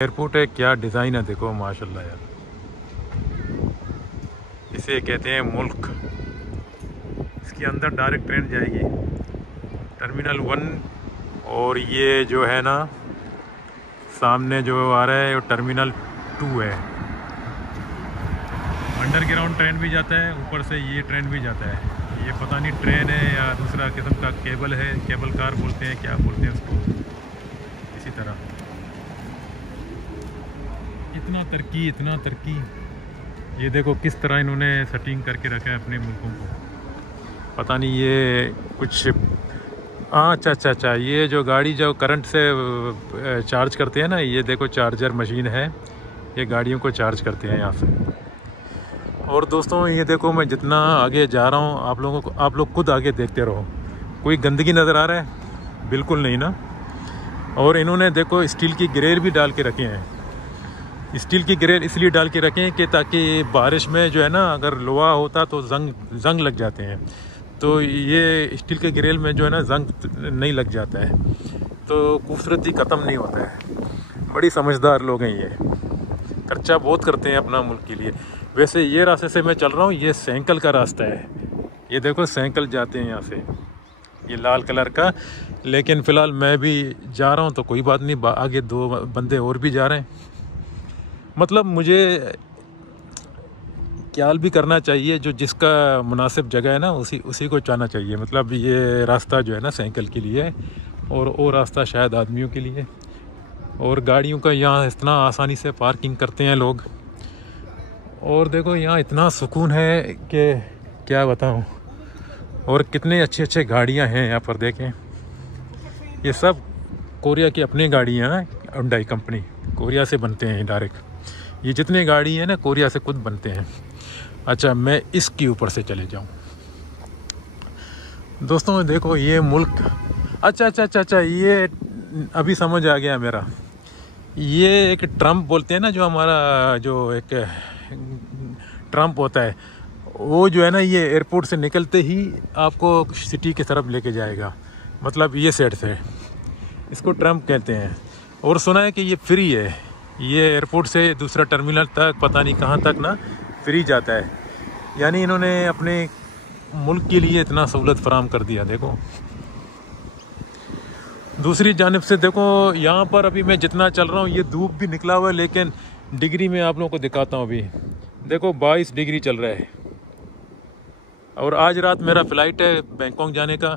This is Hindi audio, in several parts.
एयरपोर्ट है, क्या डिज़ाइन है देखो माशाल्लाह यार। इसे कहते हैं मुल्क। इसके अंदर डायरेक्ट ट्रेन जाएगी टर्मिनल 1। और ये जो है ना सामने जो आ रहा है वो टर्मिनल 2 है। अंडरग्राउंड ट्रेन भी जाता है, ऊपर से ये ट्रेन भी जाता है। ये पता नहीं ट्रेन है या दूसरा किस्म का केबल है, केबल कार बोलते हैं, क्या बोलते हैं उसको। इसी तरह इतना तरक्की। ये देखो किस तरह इन्होंने सेटिंग करके रखा है अपने मुल्कों को। पता नहीं ये कुछ अच्छा ये जो गाड़ी जो करंट से चार्ज करते हैं ना, ये देखो चार्जर मशीन है, ये गाड़ियों को चार्ज करते हैं यहाँ से। और दोस्तों ये देखो मैं जितना आगे जा रहा हूँ आप लोग खुद आगे देखते रहो। कोई गंदगी नज़र आ रहा है? बिल्कुल नहीं ना। और इन्होंने देखो स्टील की ग्रिल भी डाल के रखे हैं। स्टील की ग्रिल इसलिए डाल के रखें कि ताकि बारिश में जो है ना अगर लोहा होता तो जंग लग जाते हैं, तो ये स्टील के ग्रिल में जो है ना जंग नहीं लग जाता है, तो खूबसूरती ख़त्म नहीं होता है। बड़ी समझदार लोग हैं ये, खर्चा बहुत करते हैं अपना मुल्क के लिए। वैसे ये रास्ते से मैं चल रहा हूँ, ये साइकिल का रास्ता है। ये देखो साइकिल जाते हैं यहाँ से, ये लाल कलर का। लेकिन फ़िलहाल मैं भी जा रहा हूँ तो कोई बात नहीं, आगे 2 बंदे और भी जा रहे हैं। मतलब मुझे ख्याल भी करना चाहिए, जो जिसका मुनासिब जगह है ना उसी को जाना चाहिए। मतलब ये रास्ता जो है ना साइकिल के लिए है, और वो रास्ता शायद आदमियों के लिए। और गाड़ियों का यहाँ इतना आसानी से पार्किंग करते हैं लोग। और देखो यहाँ इतना सुकून है कि क्या बताऊँ। और कितने अच्छे गाड़ियाँ हैं यहाँ पर देखें। ये सब कोरिया की अपनी गाड़ियाँ हैं, हुंडई कंपनी कोरिया से बनते हैं डायरेक्ट। ये जितने गाड़ी हैं ना कोरिया से खुद बनते हैं। अच्छा मैं इसके ऊपर से चले जाऊं दोस्तों, देखो ये मुल्क। अच्छा ये अभी समझ आ गया मेरा। ये एक ट्रम्प बोलते हैं ना, जो हमारा जो एक ट्रम्प होता है, वो जो है ना ये एयरपोर्ट से निकलते ही आपको सिटी की तरफ लेके जाएगा। मतलब ये साइड से इसको ट्रम्प कहते हैं। और सुना है कि ये फ्री है, ये एयरपोर्ट से दूसरा टर्मिनल तक पता नहीं कहाँ तक ना फ्री जाता है। यानी इन्होंने अपने मुल्क के लिए इतना सहूलत फराम कर दिया। देखो दूसरी जानिब से देखो यहाँ पर अभी मैं जितना चल रहा हूँ, ये धूप भी निकला हुआ है, लेकिन डिग्री में आप लोगों को दिखाता हूँ। अभी देखो 22 डिग्री चल रहा है। और आज रात मेरा फ़्लाइट है बैंकॉक जाने का।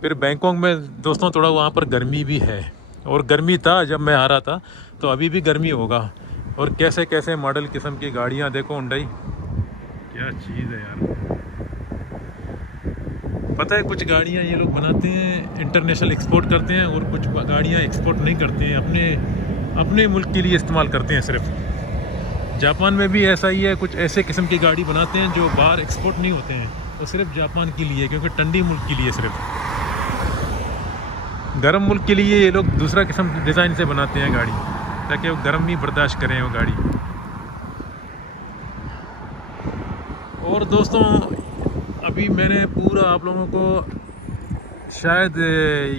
फिर बैंकॉक में दोस्तों थोड़ा वहाँ पर गर्मी भी है, और गर्मी था जब मैं आ रहा था, तो अभी भी गर्मी होगा। और कैसे कैसे मॉडल किस्म की गाड़ियाँ देखो, हुंडई क्या चीज़ है यार। पता है कुछ गाड़ियाँ ये लोग बनाते हैं इंटरनेशनल एक्सपोर्ट करते हैं, और कुछ गाड़ियाँ एक्सपोर्ट नहीं करते हैं, अपने मुल्क के लिए इस्तेमाल करते हैं सिर्फ। जापान में भी ऐसा ही है, कुछ ऐसे किस्म की गाड़ी बनाते हैं जो बाहर एक्सपोर्ट नहीं होते हैं, वो सिर्फ जापान के लिए, क्योंकि ठंडी मुल्क के लिए। सिर्फ गर्म मुल्क के लिए ये लोग दूसरा किस्म डिज़ाइन से बनाते हैं गाड़ी, ताकि वो गर्मी बर्दाश्त करें वो गाड़ी। और दोस्तों अभी मैंने पूरा आप लोगों को शायद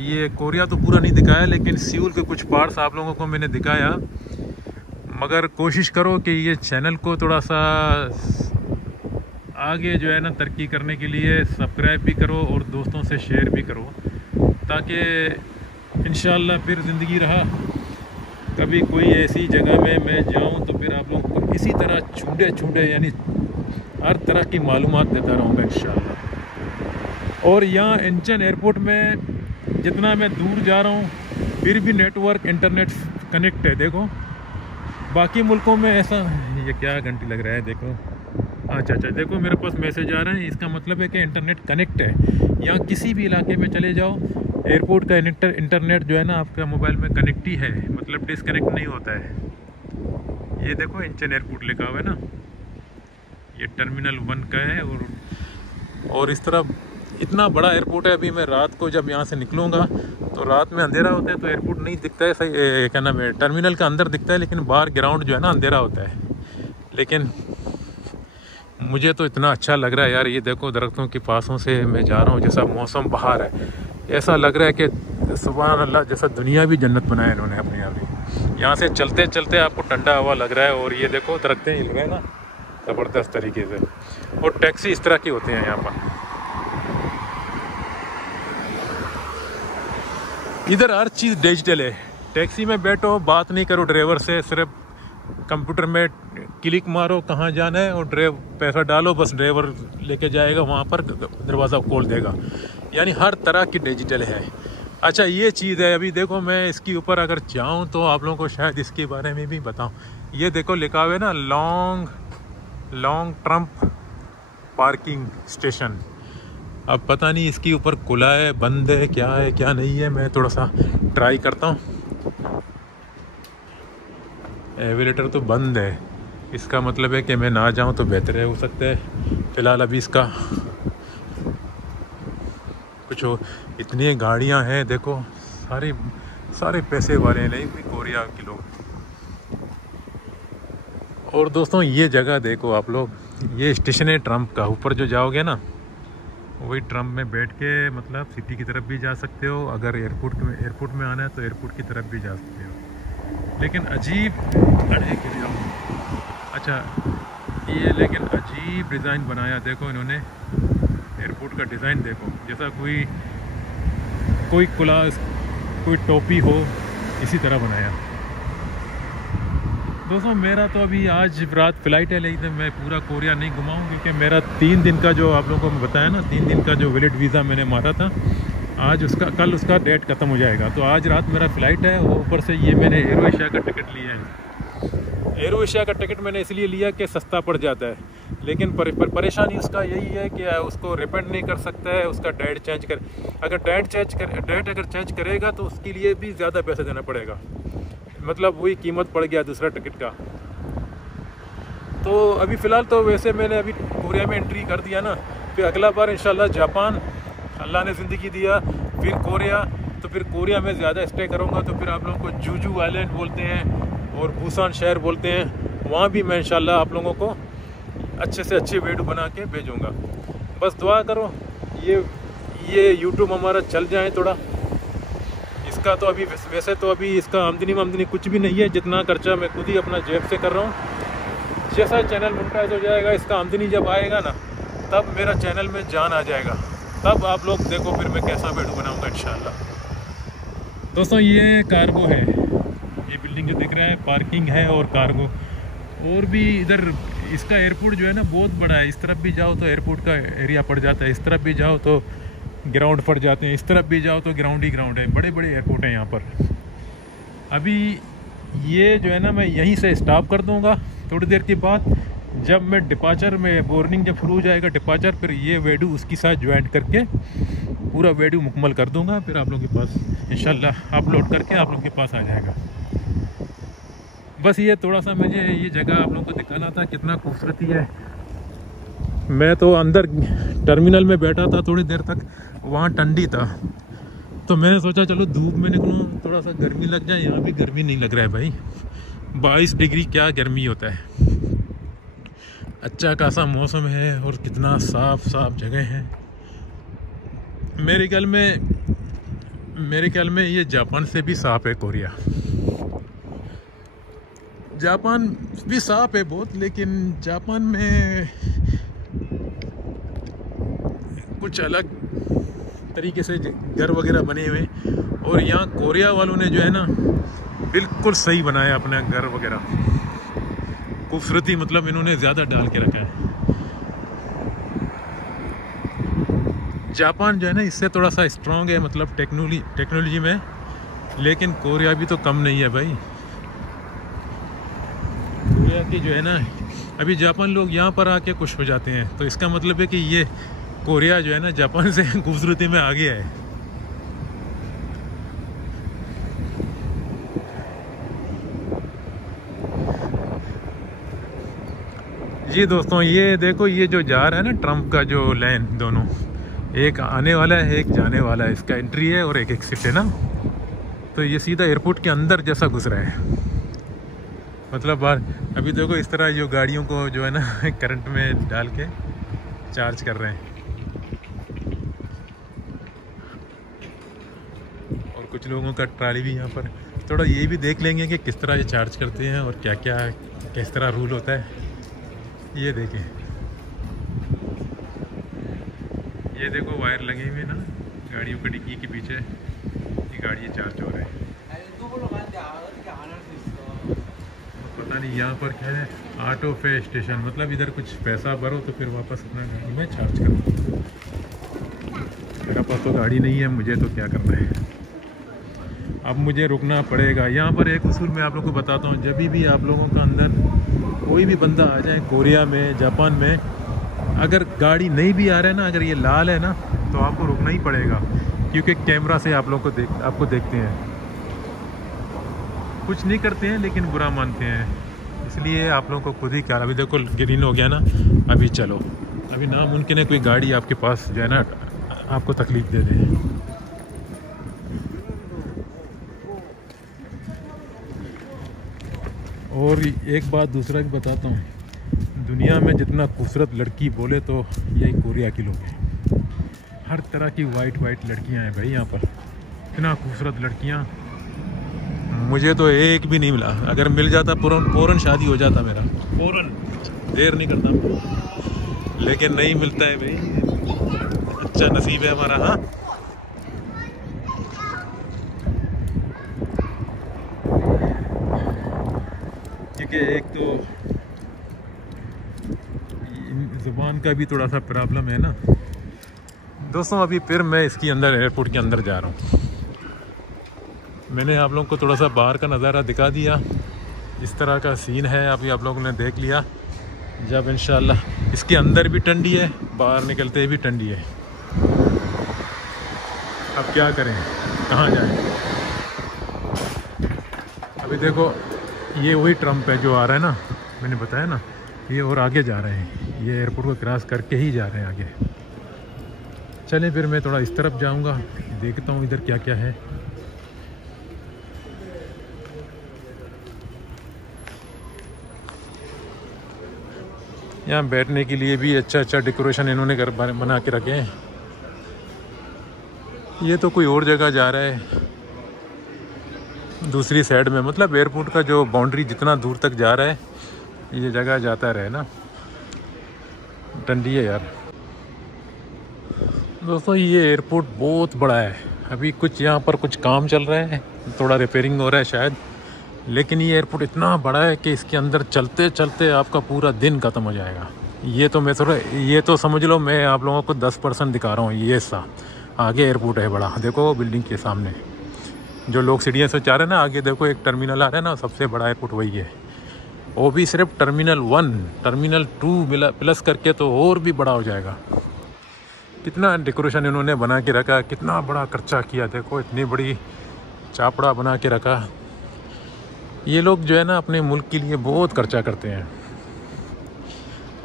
ये कोरिया तो पूरा नहीं दिखाया, लेकिन सियोल के कुछ पार्ट्स आप लोगों को मैंने दिखाया। मगर कोशिश करो कि ये चैनल को थोड़ा सा आगे जो है ना तरक्की करने के लिए सब्सक्राइब भी करो, और दोस्तों से शेयर भी करो, ताकि इंशाअल्लाह फिर ज़िंदगी रहा कभी कोई ऐसी जगह में मैं जाऊं तो फिर आप लोगों को इसी तरह छूटे यानी हर तरह की मालूमात देता रहूँगा इंशाअल्लाह। और यहाँ इंचन एयरपोर्ट में जितना मैं दूर जा रहा हूँ फिर भी नेटवर्क इंटरनेट कनेक्ट है। देखो बाकी मुल्कों में ऐसा, ये क्या घंटी लग रहा है देखो। अच्छा देखो मेरे पास मैसेज आ रहा है, इसका मतलब है कि इंटरनेट कनेक्ट है। यहाँ किसी भी इलाके में चले जाओ, एयरपोर्ट का इंटरनेट जो है ना आपका मोबाइल में कनेक्ट ही है, मतलब डिसकनेक्ट नहीं होता है। ये देखो इंचन एयरपोर्ट लिखा हुआ है ना, ये टर्मिनल 1 का है। और इस तरह इतना बड़ा एयरपोर्ट है। अभी मैं रात को जब यहाँ से निकलूँगा तो रात में अंधेरा होता है, तो एयरपोर्ट नहीं दिखता है, सही क्या नाम है, टर्मिनल का अंदर दिखता है, लेकिन बाहर ग्राउंड जो है ना अंधेरा होता है। लेकिन मुझे तो इतना अच्छा लग रहा है यार। ये देखो दरख्तों के पासों से मैं जा रहा हूँ, जैसा मौसम बाहर है, ऐसा लग रहा है कि सुभान अल्लाह, जैसा दुनिया भी जन्नत बनाया इन्होंने अपने यहाँ भी। यहाँ से चलते चलते आपको ठंडा हवा लग रहा है। और ये देखो दरख्तें हिल रहे हैं ना ज़बरदस्त तरीके से। और टैक्सी इस तरह की होती हैं यहाँ पर। इधर हर चीज़ डिजिटल है। टैक्सी में बैठो, बात नहीं करो ड्राइवर से, सिर्फ कंप्यूटर में क्लिक मारो कहाँ जाना है और पैसा डालो, बस ड्राइवर लेके जाएगा वहाँ पर, दरवाज़ा खोल देगा। यानी हर तरह की डिजिटल है। अच्छा ये चीज़ है, अभी देखो मैं इसके ऊपर अगर जाऊँ तो आप लोगों को शायद इसके बारे में भी बताऊँ। ये देखो लिखा हुआ है ना लॉन्ग टर्म पार्किंग स्टेशन। अब पता नहीं इसके ऊपर खुला है, बंद है, क्या है क्या नहीं है। मैं थोड़ा सा ट्राई करता हूँ। एवेलेटर तो बंद है, इसका मतलब है कि मैं ना जाऊँ तो बेहतर है, हो सकता है। फ़िलहाल अभी इसका कुछ हो। इतनी गाड़ियाँ हैं देखो, सारे पैसे वाले नहीं भी कोरिया के लोग। और दोस्तों ये जगह देखो आप लोग, ये स्टेशन है ट्रम्प का। ऊपर जो जाओगे ना वही ट्रम्प में बैठ के मतलब सिटी की तरफ भी जा सकते हो। अगर एयरपोर्ट में आना है तो एयरपोर्ट की तरफ भी जा सकते हो। लेकिन अजीब अच्छा ये लेकिन अजीब डिज़ाइन बनाया देखो इन्होंने। एयरपोर्ट का डिज़ाइन देखो, जैसा कोई टोपी हो, इसी तरह बनाया। दोस्तों मेरा तो अभी आज रात फ़्लाइट है, लेकिन मैं पूरा कोरिया नहीं घुमाऊँ क्योंकि मेरा 3 दिन का जो आप लोगों को मैं बताया ना, 3 दिन का जो वैलिड वीज़ा मैंने मारा था, कल उसका डेट ख़त्म हो जाएगा। तो आज रात मेरा फ़्लाइट है। और ऊपर से ये मैंने एरो एशिया का टिकट लिया है। एरो एशिया का टिकट मैंने इसलिए लिया कि सस्ता पड़ जाता है, लेकिन परेशानी उसका यही है कि उसको रिपेंड नहीं कर सकता है। उसका डेट चेंज कर, अगर डेट चेंज करेगा तो उसके लिए भी ज़्यादा पैसे देना पड़ेगा। मतलब वही कीमत पड़ गया दूसरा टिकट का। तो अभी फ़िलहाल तो वैसे मैंने अभी कोरिया में एंट्री कर दिया ना, फिर अगला बार इंशाल्लाह जापान, अल्लाह ने ज़िंदगी दिया, फिर कोरिया। तो फिर कोरिया में ज़्यादा स्टे करूँगा तो फिर आप लोगों को जूजू आइलैंड बोलते हैं और बुसान शहर बोलते हैं, वहाँ भी मैं इंशाल्लाह आप लोगों को अच्छे से अच्छे वीडियो बना के भेजूँगा। बस दुआ करो ये यूट्यूब हमारा चल जाए थोड़ा। इसका तो अभी वैसे तो अभी इसका आमदनी कुछ भी नहीं है, जितना खर्चा मैं खुद ही अपना जेब से कर रहा हूँ। जैसा चैनल मोनेटाइज हो जाएगा, इसका आमदनी जब आएगा ना, तब मेरा चैनल में जान आ जाएगा। तब आप लोग देखो फिर मैं कैसा वीडियो बनाऊँगा इंशाल्लाह। दोस्तों ये कार्गो है, ये बिल्डिंग जो दिख रहा है पार्किंग है और कार्गो। और भी इधर इसका एयरपोर्ट जो है ना बहुत बड़ा है। इस तरफ भी जाओ तो एयरपोर्ट का एरिया पड़ जाता है, इस तरफ भी जाओ तो ग्राउंड पड़ जाते हैं, इस तरफ भी जाओ तो ग्राउंड ही ग्राउंड है। बड़े बड़े एयरपोर्ट हैं यहाँ पर। अभी ये जो है ना मैं यहीं से स्टॉप कर दूँगा थोड़ी देर के बाद। जब मैं डिपार्चर में बोर्डिंग जब शुरू हो जाएगा डिपार्चर, फिर ये वीडियो उसके साथ ज्वाइन करके पूरा वीडियो मुकम्मल कर दूँगा। फिर आप लोगों के पास इंशाल्लाह अपलोड करके आप लोगों के पास आ जाएगा। बस ये थोड़ा सा मुझे ये जगह आप लोगों को दिखाना था, कितना खूबसूरती है। मैं तो अंदर टर्मिनल में बैठा था थोड़ी देर तक, वहाँ ठंडी था तो मैंने सोचा चलो धूप में निकलूँ, थोड़ा सा गर्मी लग जाए। यहाँ भी गर्मी नहीं लग रहा है भाई, 22 डिग्री क्या गर्मी होता है। अच्छा खासा मौसम है और कितना साफ जगह है। मेरे ख्याल में ये जापान से भी साफ है कोरिया। जापान भी साफ है बहुत, लेकिन जापान में कुछ अलग तरीके से घर वगैरह बने हुए। और यहाँ कोरिया वालों ने जो है ना बिल्कुल सही बनाया अपना घर वगैरह। खूबसूरती मतलब इन्होंने ज़्यादा डाल के रखा है। जापान जो है ना इससे थोड़ा सा स्ट्रॉन्ग है मतलब टेक्नोलॉजी में, लेकिन कोरिया भी तो कम नहीं है भाई। कोरिया की जो है ना, अभी जापान लोग यहाँ पर आके खुश हो जाते हैं, तो इसका मतलब है कि ये कोरिया जो है ना जापान से खूबसूरती में आ गया है। जी दोस्तों ये देखो, ये जो जा रहा है ना ट्रम्प का जो लाइन, दोनों एक आने वाला है एक जाने वाला है। इसका एंट्री है और एक एग्जिट है ना, तो ये सीधा एयरपोर्ट के अंदर जैसा घुस रहा है। मतलब बाहर अभी देखो इस तरह जो गाड़ियों को जो है ना करंट में डाल के चार्ज कर रहे हैं। और कुछ लोगों का ट्राली भी यहाँ पर थोड़ा ये भी देख लेंगे कि किस तरह ये चार्ज करते हैं और क्या क्या किस तरह रूल होता है। ये देखें, ये देखो वायर लगे हुए ना गाड़ियों की डिक्की के पीछे, ये गाड़ी चार्ज हो रही है। पता नहीं यहाँ पर क्या है, ऑटो पे स्टेशन, मतलब इधर कुछ पैसा भरो तो फिर वापस अपना गाड़ी में चार्ज करो। मेरा पास तो गाड़ी नहीं है, मुझे तो क्या करना है, अब मुझे रुकना पड़ेगा। यहाँ पर एक उसूल मैं आप लोगों को बताता हूँ, जब भी आप लोगों का अंदर कोई भी बंदा आ जाए कोरिया में, जापान में, अगर गाड़ी नहीं भी आ रहा है ना, अगर ये लाल है ना, तो आपको रुकना ही पड़ेगा, क्योंकि कैमरा से आप लोगों को आपको देखते हैं, कुछ नहीं करते हैं लेकिन बुरा मानते हैं, इसलिए आप लोगों को खुद ही ख्याल। अभी देखो ग्रीन हो गया ना, अभी चलो, अभी नामुमकिन है कोई गाड़ी आपके पास जो है ना आपको तकलीफ़ दे दे। और एक बात दूसरा भी बताता हूँ, दुनिया में जितना खूबसूरत लड़की बोले तो यही कोरिया के लोग हैं। हर तरह की वाइट लड़कियाँ हैं भाई यहाँ पर, इतना खूबसूरत लड़कियाँ, मुझे तो एक भी नहीं मिला। अगर मिल जाता फ़ौरन शादी हो जाता मेरा, फ़ौरन, देर नहीं करता, लेकिन नहीं मिलता है भाई, अच्छा नसीब है हमारा। हाँ, क्योंकि एक तो ज़ुबान का भी थोड़ा सा प्रॉब्लम है ना। दोस्तों अभी फिर मैं इसके अंदर, एयरपोर्ट के अंदर जा रहा हूँ। मैंने आप लोगों को थोड़ा सा बाहर का नज़ारा दिखा दिया, इस तरह का सीन है, अभी आप लोगों ने देख लिया। जब इंशाल्लाह इसके अंदर भी ठंडी है, बाहर निकलते भी ठंडी है, अब क्या करें, कहाँ जाएं। अभी देखो ये वही ट्रम्प है जो आ रहा है ना, मैंने बताया ना, ये और आगे जा रहे हैं, ये एयरपोर्ट को क्रॉस करके ही जा रहे हैं आगे। चलें फिर मैं थोड़ा इस तरफ जाऊंगा, देखता हूँ इधर क्या क्या है। यहाँ बैठने के लिए भी अच्छा डेकोरेशन इन्होंने घर बना के रखे हैं। ये तो कोई और जगह जा रहा है, दूसरी साइड में, मतलब एयरपोर्ट का जो बाउंड्री जितना दूर तक जा रहा है, ये जगह जाता रहे ना। ठंडी है यार। दोस्तों ये एयरपोर्ट बहुत बड़ा है, अभी कुछ यहाँ पर कुछ काम चल रहा है, थोड़ा रिपेयरिंग हो रहा है शायद, लेकिन ये एयरपोर्ट इतना बड़ा है कि इसके अंदर चलते चलते आपका पूरा दिन ख़त्म हो जाएगा। ये तो मैं थोड़ा, ये तो समझ लो मैं आप लोगों को 10% दिखा रहा हूँ। ये सा आगे एयरपोर्ट है बड़ा, देखो बिल्डिंग के सामने जो लोग सीढ़ियाँ से जा रहे हैं ना, आगे देखो एक टर्मिनल आ रहा है ना, सबसे बड़ा एयरपोर्ट वही है। वो भी सिर्फ टर्मिनल 1, टर्मिनल 2 प्लस करके तो और भी बड़ा हो जाएगा। कितना डेकोरेशन इन्होंने बना के रखा, कितना बड़ा खर्चा किया, देखो इतनी बड़ी चापड़ा बना के रखा। ये लोग जो है ना अपने मुल्क के लिए बहुत खर्चा करते हैं,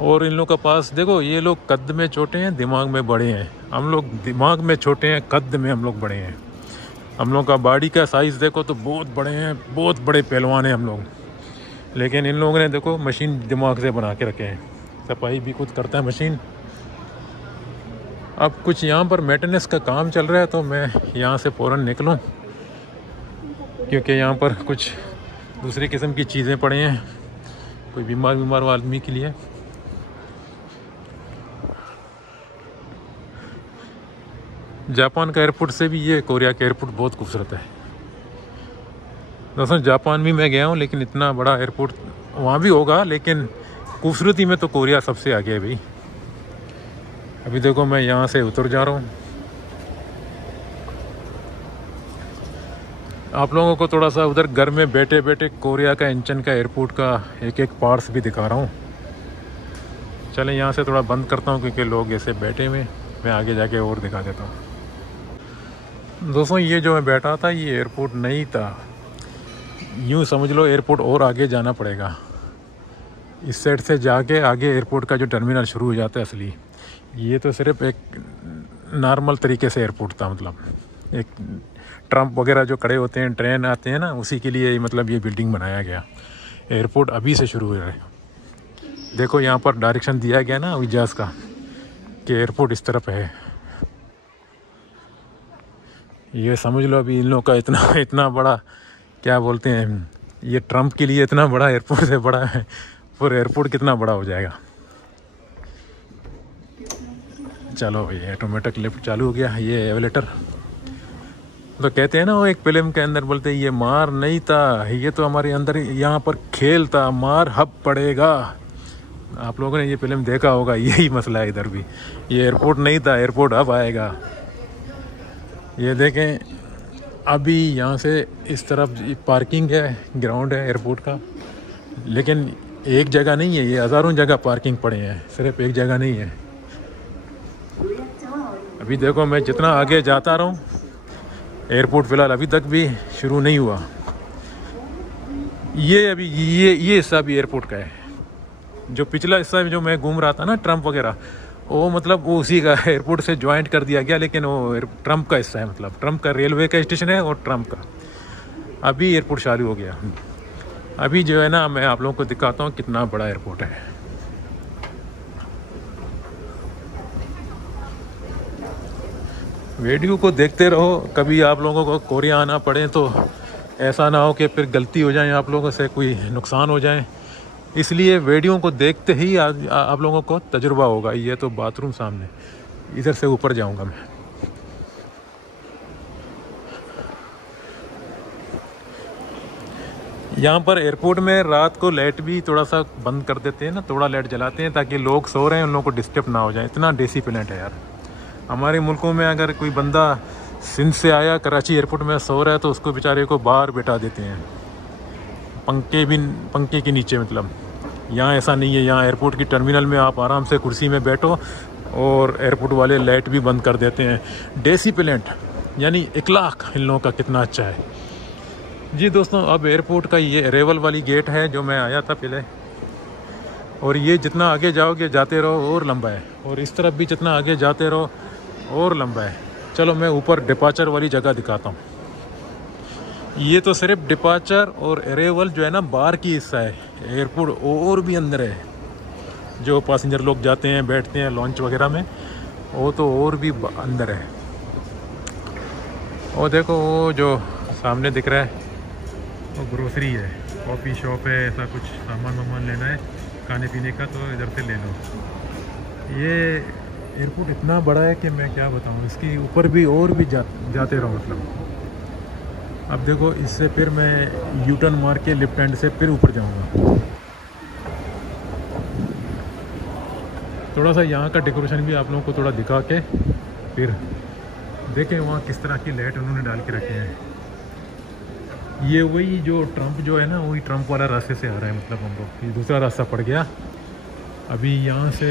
और इन लोगों के पास देखो, ये लोग कद में छोटे हैं, दिमाग में बड़े हैं। हम लोग दिमाग में छोटे हैं, कद में हम लोग बड़े हैं। हम लोग का बॉडी का साइज़ देखो तो बहुत बड़े हैं, बहुत बड़े पहलवान हैं हम लोग, लेकिन इन लोगों ने देखो मशीन दिमाग से बना के रखे हैं। सफाई भी खुद करता है मशीन। अब कुछ यहाँ पर मेंटेनेंस का काम चल रहा है, तो मैं यहाँ से फ़ौरन निकलूँ, क्योंकि यहाँ पर कुछ दूसरी किस्म की चीज़ें पड़ी हैं, कोई बीमार आदमी के लिए। जापान का एयरपोर्ट से भी ये कोरिया का एयरपोर्ट बहुत खूबसूरत है। दोस्तों जापान भी मैं गया हूँ, लेकिन इतना बड़ा एयरपोर्ट वहाँ भी होगा, लेकिन खूबसूरती में तो कोरिया सबसे आगे है भाई। अभी देखो मैं यहाँ से उतर जा रहा हूँ, आप लोगों को थोड़ा सा उधर घर में बैठे बैठे कोरिया का इंचन का एयरपोर्ट का एक पार्ट्स भी दिखा रहा हूँ। चलें यहाँ से थोड़ा बंद करता हूँ, क्योंकि लोग ऐसे बैठे हुए, मैं आगे जाके और दिखा देता हूँ। दोस्तों ये जो मैं बैठा था, ये एयरपोर्ट नहीं था, यूँ समझ लो एयरपोर्ट और आगे जाना पड़ेगा। इस साइड से जाके आगे एयरपोर्ट का जो टर्मिनल शुरू हो जाता है असली, ये तो सिर्फ एक नॉर्मल तरीके से एयरपोर्ट था, मतलब एक ट्रम्प वगैरह जो खड़े होते हैं, ट्रेन आते हैं ना, उसी के लिए मतलब ये बिल्डिंग बनाया गया। एयरपोर्ट अभी से शुरू हुआ है। देखो यहाँ पर डायरेक्शन दिया गया ना विजाज का, कि एयरपोर्ट इस तरफ है। ये समझ लो अभी इन लोगों का इतना बड़ा क्या बोलते हैं, ये ट्रम्प के लिए इतना बड़ा एयरपोर्ट से बड़ा है, फिर एयरपोर्ट कितना बड़ा हो जाएगा। चलो ये ऑटोमेटिक लिफ्ट चालू हो गया, ये एवेलेटर। तो कहते हैं ना, वो एक फिल्म के अंदर बोलते हैं ये मार नहीं था, ये तो हमारे अंदर यहाँ पर खेल था, मार हब पड़ेगा। आप लोगों ने ये फिल्म देखा होगा, यही मसला है इधर भी। ये एयरपोर्ट नहीं था, एयरपोर्ट अब आएगा। ये देखें, अभी यहाँ से इस तरफ पार्किंग है, ग्राउंड है एयरपोर्ट का, लेकिन एक जगह नहीं है, ये हज़ारों जगह पार्किंग पड़े हैं, सिर्फ एक जगह नहीं है। अभी देखो, मैं जितना आगे जाता रहूँ, एयरपोर्ट फ़िलहाल अभी तक भी शुरू नहीं हुआ। ये अभी ये हिस्सा भी एयरपोर्ट का है। जो पिछला हिस्सा जो मैं घूम रहा था ना, ट्रम्प वगैरह, वो मतलब वो उसी का एयरपोर्ट से ज्वाइंट कर दिया गया, लेकिन वो ट्रम्प का हिस्सा है। मतलब ट्रम्प का रेलवे का स्टेशन है और ट्रम्प का। अभी एयरपोर्ट चालू हो गया। अभी जो है ना, मैं आप लोगों को दिखाता हूँ कितना बड़ा एयरपोर्ट है। वीडियो को देखते रहो, कभी आप लोगों को कोरिया आना पड़े तो ऐसा ना हो कि फिर गलती हो जाए, आप लोगों से कोई नुकसान हो जाए। इसलिए वीडियो को देखते ही आप लोगों को तजुर्बा होगा। ये तो बाथरूम सामने, इधर से ऊपर जाऊंगा मैं। यहाँ पर एयरपोर्ट में रात को लाइट भी थोड़ा सा बंद कर देते हैं ना, थोड़ा लाइट जलाते हैं ताकि लोग सो रहे हैं उन लोगों को डिस्टर्ब ना हो जाए। इतना डिसिप्लिन है यार। हमारे मुल्कों में अगर कोई बंदा सिंध से आया, कराची एयरपोर्ट में सो रहा है, तो उसको बेचारे को बाहर बैठा देते हैं, पंखे के नीचे। मतलब यहाँ ऐसा नहीं है। यहाँ एयरपोर्ट की टर्मिनल में आप आराम से कुर्सी में बैठो और एयरपोर्ट वाले लाइट भी बंद कर देते हैं। डिसिप्लिन यानी इखलाक इन लोगों का कितना अच्छा है जी। दोस्तों, अब एयरपोर्ट का ये अरेवल वाली गेट है जो मैं आया था पहले, और ये जितना आगे जाओगे जाते रहो और लंबा है, और इस तरफ भी जितना आगे जाते रहो और लंबा है। चलो मैं ऊपर डिपार्चर वाली जगह दिखाता हूँ। ये तो सिर्फ डिपार्चर और अरेवल जो है ना, बाहर की हिस्सा है। एयरपोर्ट और भी अंदर है, जो पैसेंजर लोग जाते हैं, बैठते हैं लॉन्च वगैरह में, वो तो और भी अंदर है। वो देखो, वो जो सामने दिख रहा है वो ग्रोसरी है, कॉफ़ी शॉप है। ऐसा कुछ सामान लेना है खाने पीने का तो इधर से ले लो। ये एयरपोर्ट इतना बड़ा है कि मैं क्या बताऊँ, इसके ऊपर भी और भी जाते रहो। मतलब अब देखो, इससे फिर मैं यू टर्न मार के लेफ्ट हैंड से फिर ऊपर जाऊँगा। थोड़ा सा यहाँ का डेकोरेशन भी आप लोगों को थोड़ा दिखा के फिर देखें वहाँ किस तरह की लाइट उन्होंने डाल के रखे हैं। ये वही जो ट्रम्प जो है ना, वही ट्रम्प वाला रास्ते से आ रहा है। मतलब हम लोग ये दूसरा रास्ता पड़ गया। अभी यहाँ से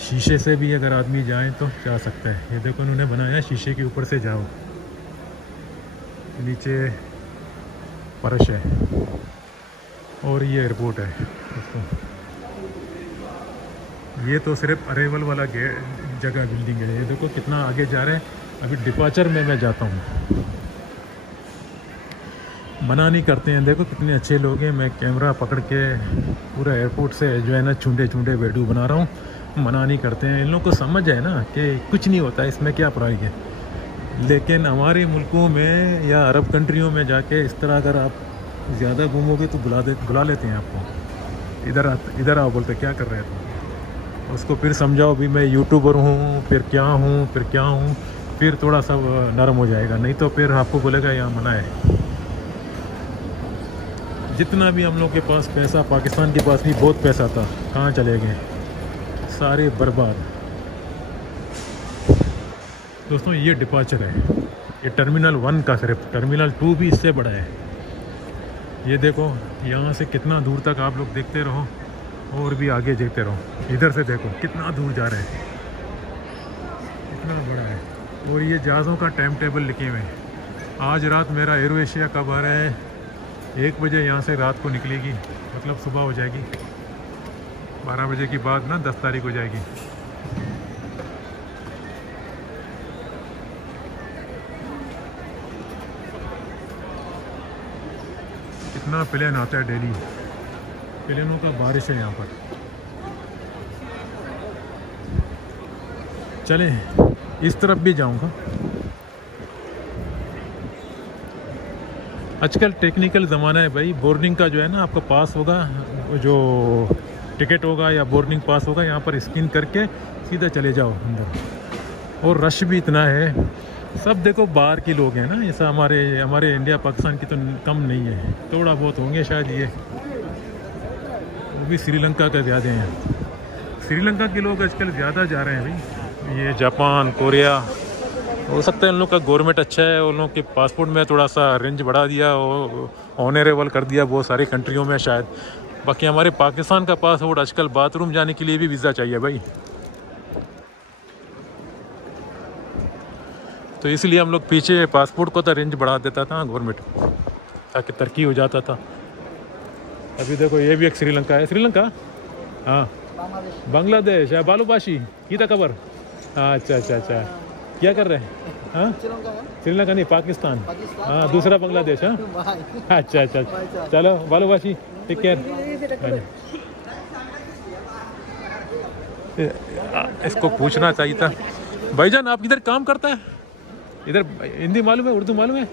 शीशे से भी अगर आदमी जाए तो जा सकता है। ये देखो, उन्होंने बनाया शीशे के ऊपर से जाओ, नीचे फर्श है और ये एयरपोर्ट है दोस्तों। ये तो सिर्फ अरेवल वाला जगह बिल्डिंग है। ये देखो कितना आगे जा रहे हैं। अभी डिपार्चर में मैं जाता हूँ। मना नहीं करते हैं। देखो कितने अच्छे लोग हैं। मैं कैमरा पकड़ के पूरा एयरपोर्ट से जो है ना छुंडे वीडियो बना रहा हूँ। मना नहीं करते हैं। इन लोगों को समझ है ना कि कुछ नहीं होता, इसमें क्या बुराई है। लेकिन हमारे मुल्कों में या अरब कंट्रियों में जाके इस तरह अगर आप ज़्यादा घूमोगे तो बुला लेते हैं आपको। इधर आओ बोलते क्या कर रहे हैं। उसको फिर समझाओ भी मैं यूट्यूबर हूँ, फिर क्या हूँ, फिर थोड़ा सा नरम हो जाएगा। नहीं तो फिर आपको बोलेगा यहाँ मना है। जितना भी हम लोग के पास पैसा, पाकिस्तान के पास भी बहुत पैसा था, कहाँ चले गए, सारे बर्बाद। दोस्तों ये डिपार्चर है, ये टर्मिनल 1 का, सिर्फ टर्मिनल 2 भी इससे बड़ा है। ये देखो यहाँ से कितना दूर तक आप लोग देखते रहो और भी आगे देखते रहो। इधर से देखो कितना दूर जा रहे हैं, कितना बड़ा है। और ये जहाज़ों का टाइम टेबल लिखे हुए हैं। आज रात मेरा एरो एशिया कब आ रहा है, 1 बजे यहाँ से रात को निकलेगी, मतलब सुबह हो जाएगी। 12 बजे के बाद ना 10 तारीख हो जाएगी। कितना प्लेन आता है डेली, प्लेनों का बारिश है यहाँ पर। चलें इस तरफ भी जाऊँगा। आजकल टेक्निकल ज़माना है भाई। बोर्डिंग का जो है ना, आपका पास होगा, जो टिकट होगा या बोर्डिंग पास होगा, यहाँ पर स्कैन करके सीधा चले जाओ अंदर। और रश भी इतना है, सब देखो बाहर के लोग हैं ना, ऐसा हमारे इंडिया पाकिस्तान की तो कम नहीं है, थोड़ा बहुत होंगे शायद। ये वो भी श्रीलंका का ज़्यादा हैं, श्रीलंका के लोग आजकल ज़्यादा जा रहे हैं भाई। ये जापान, कोरिया, हो सकता है उन लोग का गवर्नमेंट अच्छा है, उन लोग के पासपोर्ट में थोड़ा सा रेंज बढ़ा दिया और ऑनरेबल कर दिया बहुत सारी कंट्रियों में शायद। बाकी हमारे पाकिस्तान का पासपोर्ट आजकल बाथरूम जाने के लिए भी वीज़ा चाहिए भाई, तो इसलिए हम लोग पीछे पासपोर्ट को तो रेंज बढ़ा देता था गवर्नमेंट, ताकि तरक्की हो जाता था। अभी देखो ये भी एक श्रीलंका है, श्रीलंका, हाँ बांग्लादेश है, बालूबाशी की था खबर। हाँ अच्छा अच्छा अच्छा, क्या कर रहे हैं? हाँ श्रीलंका नहीं, पाकिस्तान। हाँ दूसरा बांग्लादेश। हाँ अच्छा अच्छा, चलो बालूबाशी, टेक केयर। इसको पूछना चाहिए था, भाईजान आप इधर काम करता है? इधर हिंदी मालूम है, उर्दू मालूम है?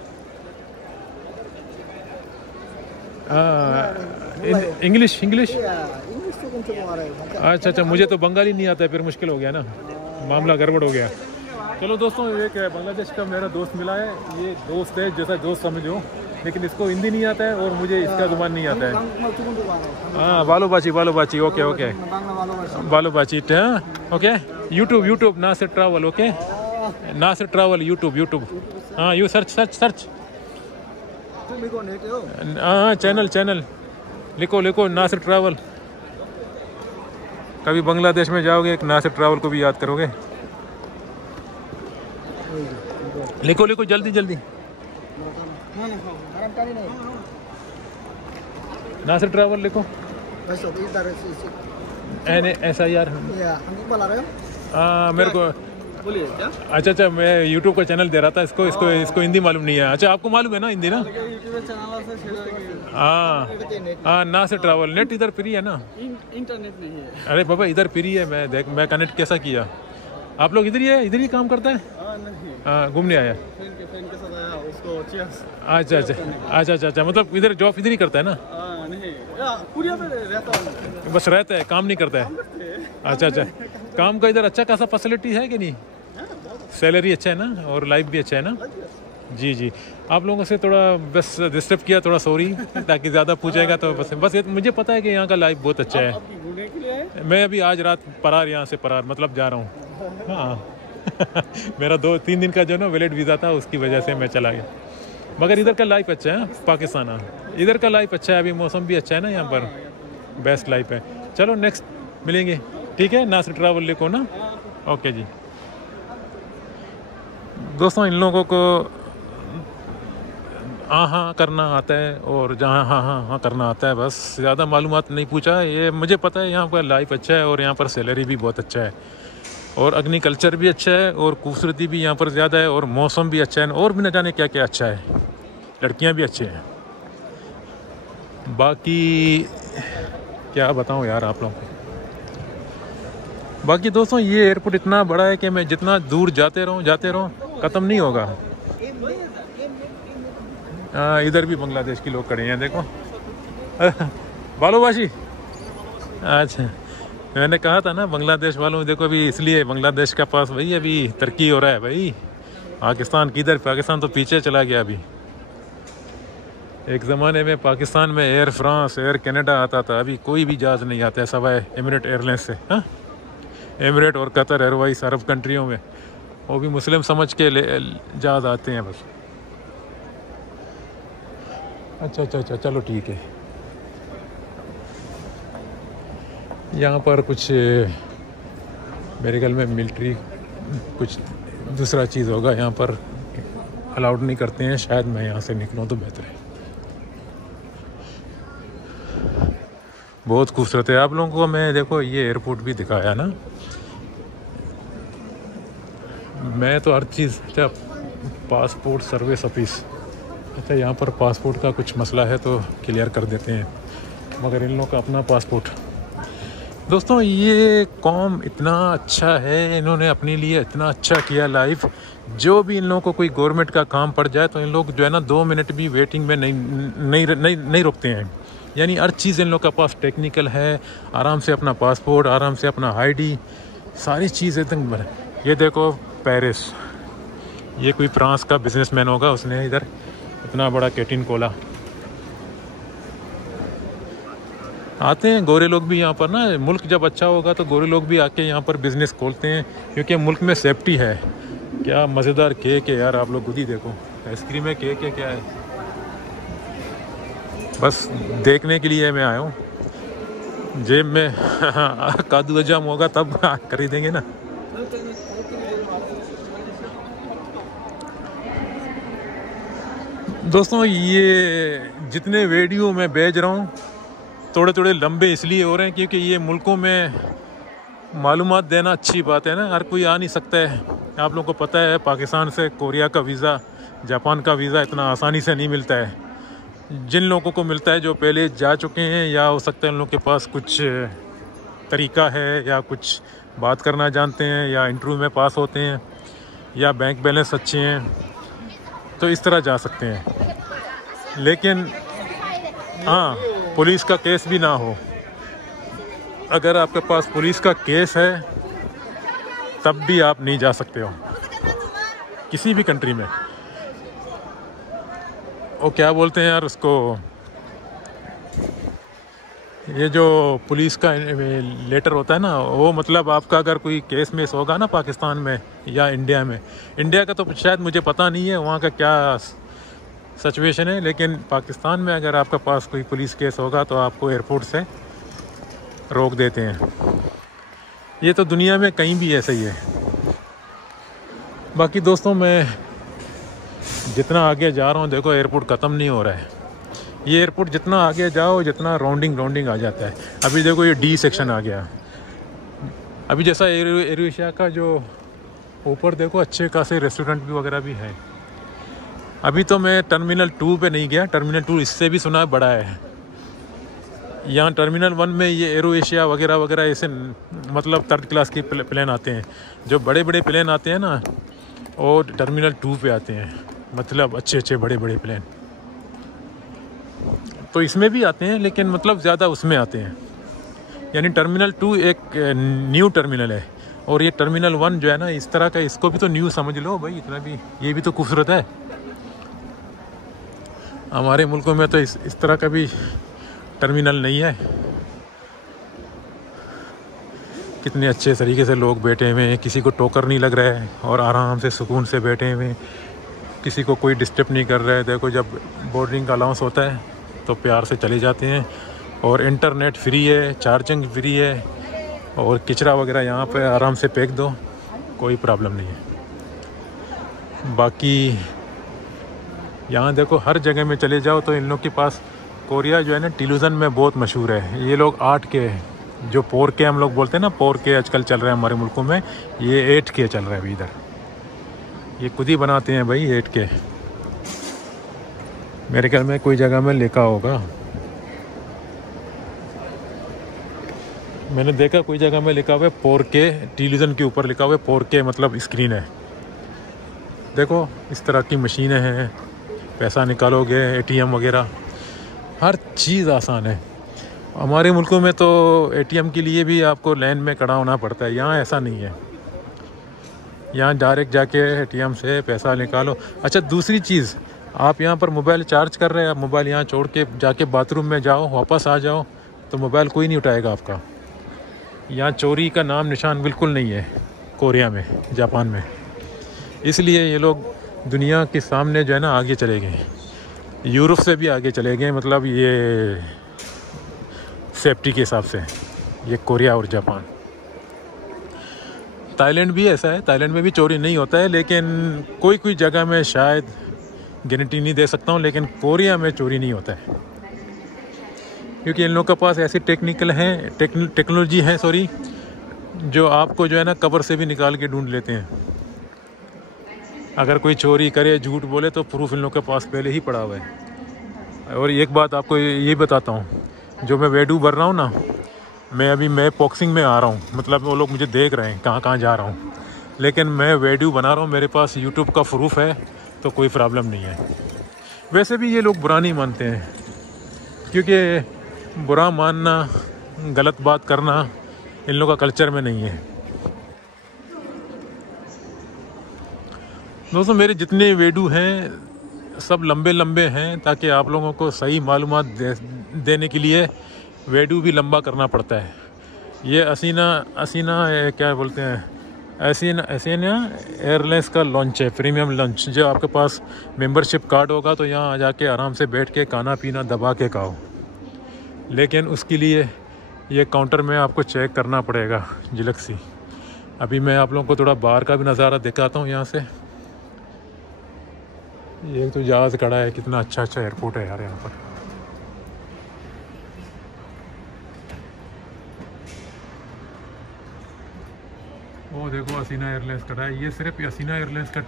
इंग्लिश इंग्लिश अच्छा अच्छा, मुझे तो बंगाली नहीं आता है, फिर मुश्किल हो गया ना, मामला गड़बड़ हो गया। चलो दोस्तों, एक बांग्लादेश का मेरा दोस्त मिला है, ये दोस्त है जैसा दोस्त समझो, लेकिन इसको हिंदी नहीं आता है और मुझे इसका ज़ुबान नहीं आता है। हाँ बालूबाची, बालूबाची, ओके ओके, बालूबाची, okay. YouTube Nasir travel, okay, Nasir travel, YouTube. हाँ यू सर्च। हाँ चैनल लिखो नासिर ट्रैवल। कभी बांग्लादेश में जाओगे, एक नासिर ट्रैवल को भी याद करोगे। लिखो जल्दी। नासिर ट्रैवल लिखो। ऐसा यार मेरे को अच्छा, मैं यूट्यूब का चैनल दे रहा था इसको हिंदी मालूम नहीं है। अच्छा आपको मालूम है ना हिंदी ना? हाँ नासिर ट्रैवल, नेट इधर फ्री है ना? इंटरनेट नहीं है। अरे बाबा इधर फ्री है, मैं कनेक्ट कैसा किया? आप लोग इधर ही काम करता है? हाँ घूमने आया, फ्रेंड के साथ आया, उसको अच्छा, मतलब इधर जॉब इधर ही करता है ना? नहीं, कुरिया में रहता हूँ, बस रहता है, काम नहीं करता है। अच्छा, काम का इधर अच्छा खासा फैसिलिटी है कि नहीं? सैलरी अच्छा है ना, और लाइफ भी अच्छा है ना? जी, आप लोगों से थोड़ा बस डिस्टर्ब किया, थोड़ा सॉरी, ताकि ज़्यादा पूछेगा तो बस मुझे पता है कि यहाँ का लाइफ बहुत अच्छा है। मैं अभी आज रात यहाँ से मतलब जा रहा हूँ। हाँ मेरा 2-3 दिन का जो ना वैलिड वीज़ा था, उसकी वजह से मैं चला गया। मगर इधर का लाइफ अच्छा है, पाकिस्तान इधर का लाइफ अच्छा है, अभी मौसम भी अच्छा है ना यहाँ पर, बेस्ट लाइफ है। चलो नेक्स्ट मिलेंगे, ठीक है? नासिर ट्रैवल लिखो ना, ओके जी। दोस्तों इन लोगों को हाँ करना आता है, और जहाँ हाँ करना आता है, बस ज़्यादा मालूमात नहीं पूछा। ये मुझे पता है यहाँ पर लाइफ अच्छा है, और यहाँ पर सैलरी भी बहुत अच्छा है, और एग्रीकल्चर भी अच्छा है, और खूबसूरती भी यहाँ पर ज़्यादा है, और मौसम भी अच्छा है, और भी न जाने क्या क्या अच्छा है, लड़कियाँ भी अच्छे हैं। बाकी क्या बताऊँ यार आप लोगों को। बाकी दोस्तों ये एयरपोर्ट इतना बड़ा है कि मैं जितना दूर जाते रहूँ ख़त्म नहीं होगा। इधर भी बांग्लादेश के लोग खड़े हैं, देखो बालूबाशी। अच्छा मैंने कहा था ना बांग्लादेश वालों, देखो अभी इसलिए बांग्लादेश का पास भाई अभी तरक्की हो रहा है भाई। पाकिस्तान किधर, पाकिस्तान तो पीछे चला गया अभी। एक ज़माने में पाकिस्तान में एयर फ्रांस, एयर कनाडा आता था, अभी कोई भी जहाज़ नहीं आता है सवाए एमिरेट एयरलाइंस से। हाँ एमिरेट और कतर एयरवाइज अरब कंट्रियों में, वो भी मुस्लिम समझ के जहाज़ आते हैं बस। अच्छा चलो ठीक है। यहाँ पर कुछ मेरे ख्याल में मिलिट्री कुछ दूसरा चीज़ होगा, यहाँ पर अलाउड नहीं करते हैं शायद। मैं यहाँ से निकलूँ तो बेहतर है। बहुत खूबसूरत है। आप लोगों को मैं देखो ये एयरपोर्ट भी दिखाया ना, मैं तो हर चीज़। अच्छा पासपोर्ट सर्विस ऑफिस, अच्छा यहाँ पर पासपोर्ट का कुछ मसला है तो क्लियर कर देते हैं, मगर इन लोगों का अपना पासपोर्ट दोस्तों ये कॉम इतना अच्छा है, इन्होंने अपने लिए इतना अच्छा किया लाइफ। जो भी इन लोगों को कोई गवर्नमेंट का काम पड़ जाए तो इन लोग जो है ना 2 मिनट भी वेटिंग में नहीं रुकते हैं। यानी हर चीज़ इन लोग के पास टेक्निकल है, आराम से अपना पासपोर्ट, आराम से अपना आईडी, सारी चीज़ एकदम। ये देखो पेरिस, ये कोई फ्रांस का बिजनेसमैन होगा, उसने इधर इतना बड़ा कैंटीन खोला। आते हैं गोरे लोग भी यहाँ पर ना, मुल्क जब अच्छा होगा तो गोरे लोग भी आके यहाँ पर बिज़नेस खोलते हैं, क्योंकि मुल्क में सेफ्टी है। क्या मज़ेदार केक है यार, आप लोग खुद ही देखो, आइसक्रीम है, केक है, क्या है, बस देखने के लिए मैं आया हूँ। जेब में कादू जाम होगा तब खरीदेंगे ना। दोस्तों ये जितने वीडियो मैं भेज रहा हूँ थोड़े थोड़े लंबे इसलिए हो रहे हैं क्योंकि ये मुल्कों में मालूमात देना अच्छी बात है ना, हर कोई आ नहीं सकता है। आप लोगों को पता है पाकिस्तान से कोरिया का वीज़ा, जापान का वीज़ा इतना आसानी से नहीं मिलता है। जिन लोगों को मिलता है जो पहले जा चुके हैं, या हो सकता है उन लोगों के पास कुछ तरीका है, या कुछ बात करना जानते हैं, या इंटरव्यू में पास होते हैं, या बैंक बैलेंस अच्छे हैं, तो इस तरह जा सकते हैं। लेकिन हाँ, पुलिस का केस भी ना हो। अगर आपके पास पुलिस का केस है तब भी आप नहीं जा सकते हो किसी भी कंट्री में। वो क्या बोलते हैं यार उसको, ये जो पुलिस का लेटर होता है ना, वो मतलब आपका अगर कोई केस मेस होगा ना पाकिस्तान में या इंडिया में, इंडिया का तो शायद मुझे पता नहीं है वहाँ का क्या सिचुएशन है, लेकिन पाकिस्तान में अगर आपके पास कोई पुलिस केस होगा तो आपको एयरपोर्ट से रोक देते हैं। ये तो दुनिया में कहीं भी ऐसा ही है। बाकी दोस्तों मैं जितना आगे जा रहा हूँ, देखो एयरपोर्ट ख़त्म नहीं हो रहा है। ये एयरपोर्ट जितना आगे जाओ जितना राउंडिंग आ जाता है। अभी देखो ये डी सेक्शन आ गया। अभी जैसा एयर एशिया का जो ऊपर देखो अच्छे खासे रेस्टोरेंट भी वगैरह भी है। अभी तो मैं टर्मिनल 2 पे नहीं गया, टर्मिनल 2 इससे भी सुना बड़ा है। यहाँ टर्मिनल 1 में ये एरो एशिया वगैरह वगैरह ऐसे मतलब 3rd क्लास की प्लेन आते हैं। जो बड़े बड़े प्लेन आते हैं ना, और टर्मिनल 2 पे आते हैं, मतलब अच्छे बड़े बड़े प्लेन। तो इसमें भी आते हैं लेकिन मतलब ज़्यादा उसमें आते हैं। यानी टर्मिनल 2 एक न्यू टर्मिनल है, और ये टर्मिनल 1 जो है ना इस तरह का, इसको भी तो न्यू समझ लो भाई, इतना भी ये भी तो खूबसूरत है। हमारे मुल्कों में तो इस तरह का भी टर्मिनल नहीं है। कितने अच्छे तरीके से लोग बैठे हुए हैं, किसी को टोकर नहीं लग रहा है, और आराम से सुकून से बैठे हुए हैं, किसी को कोई डिस्टर्ब नहीं कर रहा है। देखो जब बोर्डिंग का अलाउंस होता है तो प्यार से चले जाते हैं, और इंटरनेट फ्री है, चार्जिंग फ्री है, और कचरा वगैरह यहाँ पे आराम से फेंक दो, कोई प्रॉब्लम नहीं है। बाकी यहाँ देखो हर जगह में चले जाओ तो इन लोग के पास, कोरिया जो है ना टेलीविज़न में बहुत मशहूर है। ये लोग 8K जो 4K हम लोग बोलते हैं ना, 4K आजकल चल रहा है हमारे मुल्कों में, ये 8K चल रहा है अभी इधर। ये खुद ही बनाते हैं भाई 8K। मेरे ख्याल में कोई जगह में लिखा होगा, मैंने देखा कोई जगह में लिखा हुआ है 4K, टेलीविज़न के ऊपर लिखा हुआ है 4K मतलब स्क्रीन है। देखो इस तरह की मशीनें हैं, पैसा निकालोगे, ATM वगैरह हर चीज़ आसान है। हमारे मुल्कों में तो ATM के लिए भी आपको लाइन में खड़ा होना पड़ता है, यहाँ ऐसा नहीं है। यहाँ डायरेक्ट जाके ATM से पैसा निकालो। अच्छा दूसरी चीज़, आप यहाँ पर मोबाइल चार्ज कर रहे हैं, आप मोबाइल यहाँ छोड़ के जाके बाथरूम में जाओ, वापस आ जाओ तो मोबाइल कोई नहीं उठाएगा आपका। यहाँ चोरी का नाम निशान बिल्कुल नहीं है कोरिया में, जापान में। इसलिए ये लोग दुनिया के सामने जो है ना आगे चले गए, यूरोप से भी आगे चले गए, मतलब ये सेफ्टी के हिसाब से, ये कोरिया और जापान। थाईलैंड भी ऐसा है, थाईलैंड में भी चोरी नहीं होता है, लेकिन कोई जगह में शायद गारंटी नहीं दे सकता हूँ, लेकिन कोरिया में चोरी नहीं होता है, क्योंकि इन लोगों के पास ऐसी टेक्नोलॉजी है जो आपको जो है ना कब्र से भी निकाल के ढूंढ लेते हैं। अगर कोई चोरी करे, झूठ बोले, तो प्रूफ इन लोगों के पास पहले ही पड़ा हुआ है। और एक बात आपको ये बताता हूँ, जो मैं वीडियो भर रहा हूँ ना, मैं बॉक्सिंग में आ रहा हूँ, मतलब वो लोग मुझे देख रहे हैं कहाँ कहाँ जा रहा हूँ, लेकिन मैं वीडियो बना रहा हूँ, मेरे पास यूट्यूब का प्रूफ है, तो कोई प्रॉब्लम नहीं है। वैसे भी ये लोग बुरा नहीं मानते हैं, क्योंकि बुरा मानना, गलत बात करना इन लोगों का कल्चर में नहीं है। दोस्तों मेरे जितने वीडियो हैं सब लंबे लंबे हैं, ताकि आप लोगों को सही मालूमात देने के लिए वीडियो भी लंबा करना पड़ता है। ये असीना क्या बोलते हैं, असीना एयरलाइंस का लॉन्च है, प्रीमियम लंच। जो आपके पास मेंबरशिप कार्ड होगा तो यहाँ आ जाके आराम से बैठ के खाना पीना दबा के खाओ, लेकिन उसके लिए ये काउंटर में आपको चेक करना पड़ेगा झिलक सी। अभी मैं आप लोगों को थोड़ा बाहर का भी नज़ारा दिखाता हूँ यहाँ से। ये तो जहाज़ खड़ा है, कितना अच्छा एयरपोर्ट है यार यहाँ पर। वो देखो असीना एयरलाइंस खड़ा है, ये सिर्फ असीना एयरलाइंस का,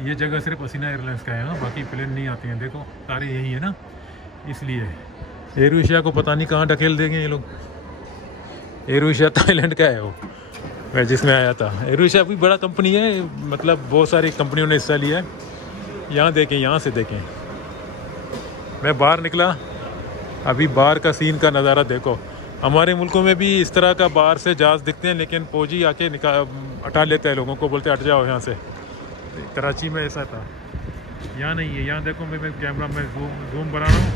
ये जगह सिर्फ असीना एयरलाइंस का है। हाँ, बाकी प्लेन नहीं आते हैं, देखो सारे यही है ना, इसलिए। एयर एशिया को पता नहीं कहाँ ढकेल देंगे ये लोग। एयर एशिया थाईलैंड का है वो, मैं जिसमें आया था। एयर एशिया भी बड़ा कंपनी है, मतलब बहुत सारी कंपनियों ने हिस्सा लिया है। यहाँ देखें, यहाँ से देखें, मैं बाहर निकला, अभी बाहर का सीन का नज़ारा देखो। हमारे मुल्कों में भी इस तरह का बाहर से जहाज़ दिखते हैं, लेकिन फौजी आके हटा लेते हैं लोगों को, बोलते हट जाओ यहाँ से। कराची में ऐसा था, यहाँ नहीं है। यहाँ देखो, मैं कैमरा में जूम बना रहा हूँ,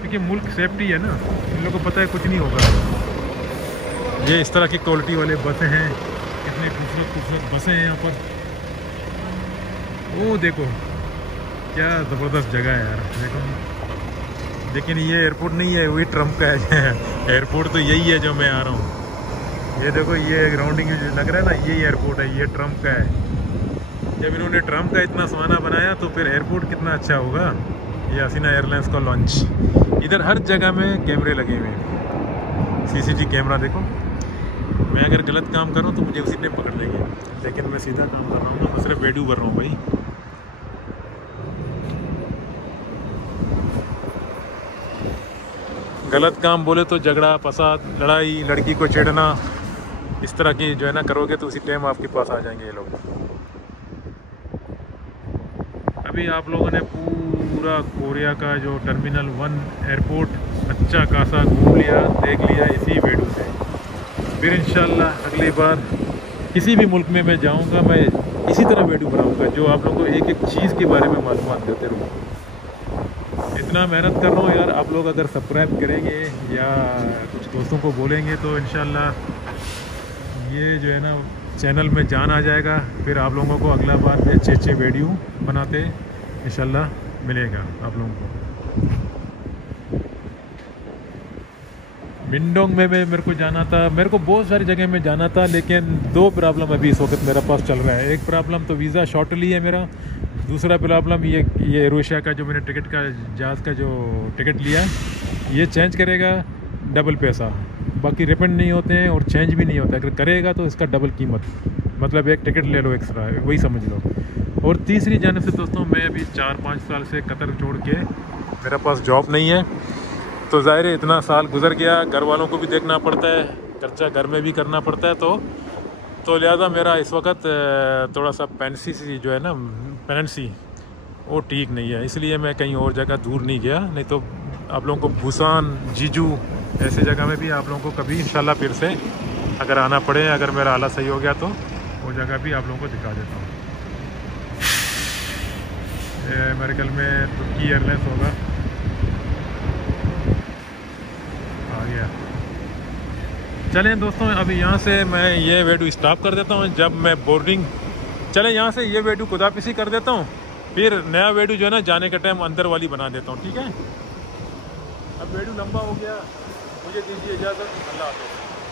क्योंकि मुल्क सेफ्टी है ना, इन लोगों को पता है कुछ नहीं होगा। ये इस तरह की क्वालिटी वाले बसें हैं, कितनी खूबसूरत बसें हैं यहाँ पर। वो देखो क्या ज़बरदस्त जगह है यार, देखो। लेकिन ये एयरपोर्ट नहीं है, वही ट्रम्प का है। एयरपोर्ट तो यही है जो मैं आ रहा हूँ। ये देखो, ये ग्राउंडिंग लग रहा है ना, यही एयरपोर्ट है, ये ट्रम्प का है। जब इन्होंने ट्रम्प का इतना समाना बनाया तो फिर एयरपोर्ट कितना अच्छा होगा। ये हसीना एयरलाइंस का लॉन्च। इधर हर जगह में कैमरे लगे हुए हैं, CCTV कैमरा। देखो, मैं अगर गलत काम करूँ तो मुझे उसी टाइम पकड़ लेंगे, लेकिन मैं सीधा काम कर रहा हूँ ना, मैं सिर्फ वीडियो कर रहा हूँ भाई। गलत काम बोले तो झगड़ा फसाद, लड़ाई, लड़की को छेड़ना, इस तरह की जो है ना करोगे तो उसी टाइम आपके पास आ जाएंगे ये लोग। अभी आप लोगों ने पूरा कोरिया का जो टर्मिनल 1 एयरपोर्ट अच्छा खासा घूम लिया, देख लिया इसी वीडियो से। फिर इंशाल्लाह अगली बार किसी भी मुल्क में मैं जाऊंगा, मैं इसी तरह वीडियो बनाऊंगा, जो आप लोगों को एक एक चीज़ के बारे में मालूमात देते रहूँ। इतना मेहनत कर रहा हूँ यार, आप लोग अगर सब्सक्राइब करेंगे या कुछ दोस्तों को बोलेंगे तो इंशाल्लाह ये जो है ना चैनल में जान आ जाएगा। फिर आप लोगों को अगला बार भी अच्छे वीडियो बनाते इंशाल्लाह मिलेगा आप लोगों को। मिंडोंग में मेरे को जाना था, मेरे को बहुत सारी जगह में जाना था, लेकिन 2 प्रॉब्लम अभी इस वक्त मेरे पास चल रहा है। एक प्रॉब्लम तो वीज़ा शॉर्टली है मेरा, दूसरा प्रॉब्लम ये एयर एशिया का जो मैंने टिकट का जहाज़ का जो टिकट लिया है, ये चेंज करेगा डबल पैसा, बाकी रिफंड नहीं होते हैं और चेंज भी नहीं होता। अगर करेगा तो इसका डबल कीमत, मतलब एक टिकट ले लो एक्स्ट्रा, वही समझ लो। और तीसरी जाने से दोस्तों, मैं अभी 4-5 साल से कतर छोड़ के, मेरे पास जॉब नहीं है, तो ज़ाहिर है इतना साल गुजर गया, घर वालों को भी देखना पड़ता है, खर्चा घर में भी करना पड़ता है, तो लिहाजा मेरा इस वक्त थोड़ा सा पेनेंसी वो ठीक नहीं है, इसलिए मैं कहीं और जगह दूर नहीं गया। नहीं तो आप लोगों को बुसान, जीजू ऐसे जगह में भी आप लोगों को कभी इंशाल्लाह फिर से अगर आना पड़े, अगर मेरा हालत सही हो गया तो वो जगह भी आप लोगों को दिखा देता हूँ। मेरे ख्याल में तुर्की एयरलाइंस होगा, आ गया। चलें दोस्तों, अभी यहाँ से मैं ये वीडियो स्टॉप कर देता हूँ। जब मैं बोर्डिंग चलें यहाँ से ये वीडियो खुदाफिसी कर देता हूँ, फिर नया वीडियो जो है ना जाने के टाइम अंदर वाली बना देता हूँ, ठीक है। अब वीडियो लंबा हो गया, मुझे दीजिए इजाज़त, अल्लाह हाफ़िज़।